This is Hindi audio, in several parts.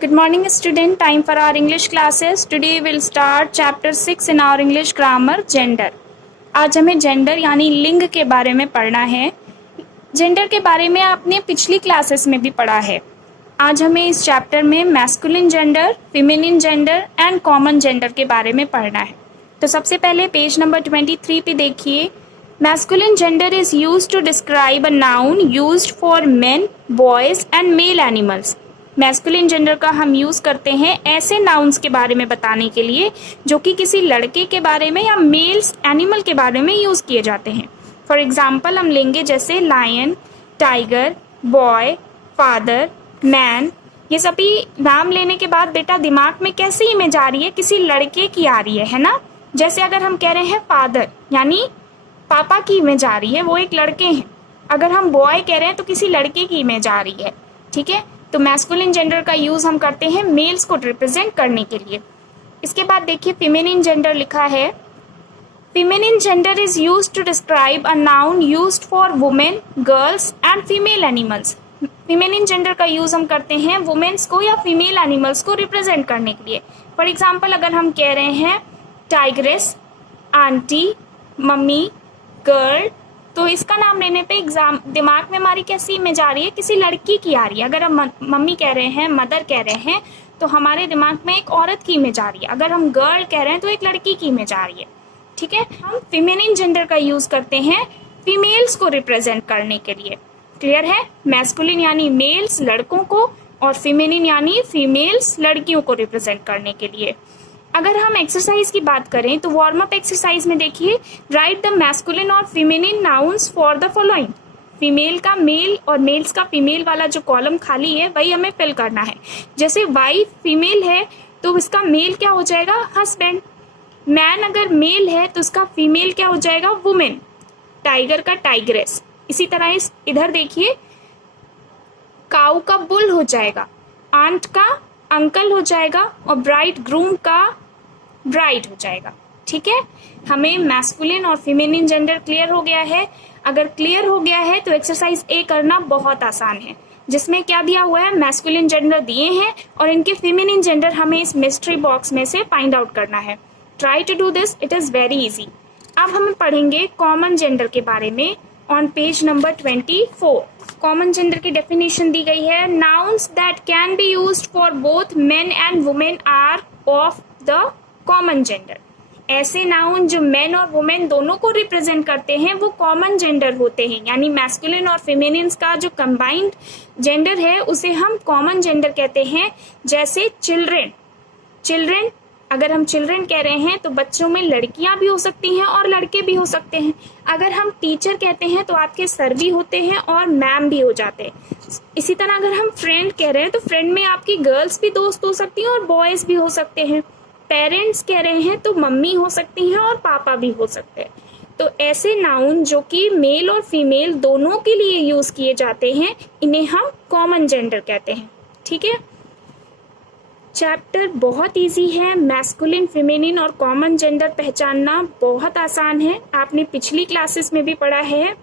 Good morning student, time for our English classes. Today we will start chapter 6 in our English grammar, gender. आज हमें जेंडर यानी लिंग के बारे में पढ़ना है। जेंडर के बारे में आपने पिछली क्लासेस में भी पढ़ा है। आज हमें इस चैप्टर में masculine gender, feminine gender and common gender के बारे में पढ़ना है। तो सबसे पहले पेज नंबर 23 पे देखिए। Masculine gender is used to describe a noun used for men, boys and male animals. Masculine gender का हम यूज करते हैं ऐसे नाउन्स के बारे में बताने के लिए जो कि किसी लड़के के बारे में या मेल्स एनिमल के बारे में यूज किए जाते हैं। फॉर एग्जाम्पल हम लेंगे जैसे lion, tiger, boy, father, man. ये सभी नाम लेने के बाद बेटा दिमाग में कैसी इमेज आ रही है? किसी लड़के की आ रही है ना। जैसे अगर हम कह रहे हैं फादर यानी पापा की इमेज आ रही है, वो एक लड़के हैं। अगर हम बॉय कह रहे हैं तो किसी लड़के की इमेज आ रही है। ठीक है, तो मैस्कुलिन जेंडर का यूज हम करते हैं मेल्स को रिप्रेजेंट करने के लिए। इसके बाद देखिए फेमिनिन जेंडर लिखा है। Feminine gender is used to describe a noun used for women, girls and female animals. Feminine gender का यूज हम करते हैं वुमेन्स को या फीमेल एनिमल्स को रिप्रेजेंट करने के लिए। फॉर एग्जाम्पल अगर हम कह रहे हैं टाइग्रेस, आंटी, मम्मी, गर्ल, तो इसका नाम लेने पे दिमाग में हमारी कैसी इमेज आ रही है? किसी लड़की की आ रही है। अगर हम मम्मी कह रहे हैं, मदर कह रहे हैं, तो हमारे दिमाग में एक औरत की इमेज आ रही है। अगर हम गर्ल कह रहे हैं तो एक लड़की की इमेज आ रही है। ठीक है, हम फेमिनिन जेंडर का यूज करते हैं फीमेल्स को रिप्रेजेंट करने के लिए। क्लियर है? मैस्कुलिन यानी मेल्स लड़कों को और फेमिनिन यानी फीमेल्स लड़कियों को रिप्रेजेंट करने के लिए। अगर हम एक्सरसाइज की बात करें तो वार्म अप एक्सरसाइज में देखिए, राइट द मैस्कुलिन और feminine nouns for the following. Female का मेल और मेल्स का फीमेल वाला जो कॉलम खाली है वही हमें फिल करना है। जैसे वाइफ फीमेल है तो इसका मेल क्या हो जाएगा? हस्बैंड। मैन अगर मेल है तो इसका फीमेल क्या हो जाएगा? वुमेन। टाइगर का टाइग्रेस। इसी तरह इधर देखिए, काऊ का बुल हो जाएगा, आंट का अंकल हो जाएगा और ब्राइड ग्रूम का ब्राइड हो जाएगा। ठीक है, हमें मैस्कुलिन और फेमिनिन जेंडर क्लियर हो गया है। अगर क्लियर हो गया है तो एक्सरसाइज ए करना बहुत आसान है, जिसमें क्या दिया हुआ है? मैस्कुलिन जेंडर दिए हैं और इनके फेमिनिन जेंडर हमें इस मिस्ट्री बॉक्स में से फाइंड आउट करना है। Try to do this, it is very easy. अब हम पढ़ेंगे कॉमन जेंडर के बारे में on page number 24। Common gender की डेफिनेशन दी गई है। Nouns that can be used for both men and women are of the common gender. ऐसे नाउन जो मेन और वुमेन दोनों को रिप्रेजेंट करते हैं वो कॉमन जेंडर होते हैं, यानी मैस्कुलिन और फेमिनिन का जो कंबाइंड जेंडर है उसे हम कॉमन जेंडर कहते हैं। जैसे चिल्ड्रेन, चिल्ड्रेन अगर हम चिल्ड्रेन कह रहे हैं तो बच्चों में लड़कियां भी हो सकती हैं और लड़के भी हो सकते हैं। अगर हम टीचर कहते हैं तो आपके सर भी होते हैं और मैम भी हो जाते हैं। इसी तरह अगर हम फ्रेंड कह रहे हैं तो फ्रेंड में आपकी गर्ल्स भी दोस्त हो सकती हैं और बॉयज भी हो सकते हैं। पेरेंट्स कह रहे हैं तो मम्मी हो सकती हैं और पापा भी हो सकते हैं। तो ऐसे नाउन जो कि मेल और फीमेल दोनों के लिए यूज किए जाते हैं इन्हें हम कॉमन जेंडर कहते हैं। ठीक है, चैप्टर बहुत इजी है। मैस्कुलिन, फेमिनिन और कॉमन जेंडर पहचानना बहुत आसान है, आपने पिछली क्लासेस में भी पढ़ा है।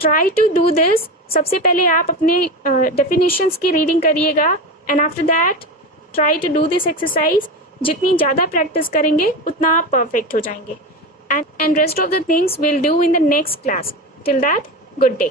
Try to do this. सबसे पहले आप अपने डेफिनेशंस की रीडिंग करिएगा and after that try to do this exercise. जितनी ज़्यादा प्रैक्टिस करेंगे उतना आप परफेक्ट हो जाएंगे। And rest of the things will do in the next class. Till that, good day.